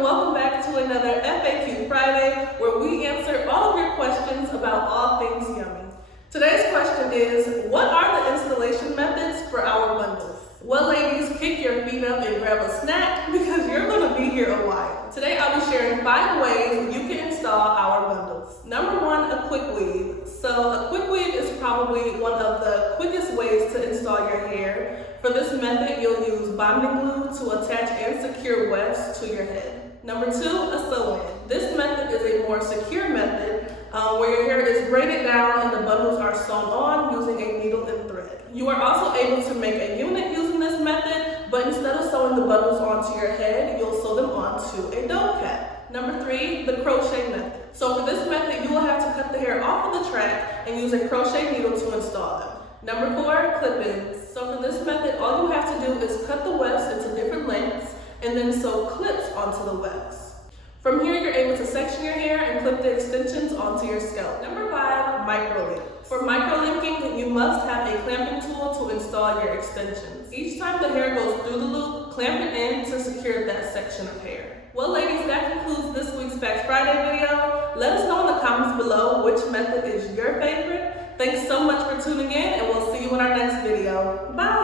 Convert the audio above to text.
and welcome back to another FAQ Friday where we answer all of your questions about all things yummy. Today's question is, what are the installation methods for our bundles? Well, ladies, kick your feet up and grab a snack because you're going to be here a while. Today I'll be sharing 5 ways you can install our bundles. Number 1, a quick weave. So a quick weave is probably one of the quickest ways to install your hair. For this method, you'll use bonding glue to attach and secure wefts to your head. Number 2, a sew-in. This method is a more secure method where your hair is braided down and the bundles are sewn on using a needle and thread. You are also able to make a unit using this method, but instead of sewing the bundles onto your head, you'll sew them onto a dome cap. Number 3, the crochet method. So for this method, you will have to cut the hair off of the track and use a crochet needle to install them. Number 4, clip-ins. So for this method, all you have to do is cut the wefts into different lengths and then sew clips onto the wefts. From here, you're able to section your hair and clip the extensions onto your scalp. Number 5, micro-link. For micro-linking, you must have a clamping tool to install your extensions. Each time the hair goes through the loop, clamp it in to secure that section of hair. Well, ladies, that concludes this week's Facts Friday video. Let us know in the comments below which method is your favorite. Thanks so much for tuning in, and we'll see you in our next video. Bye!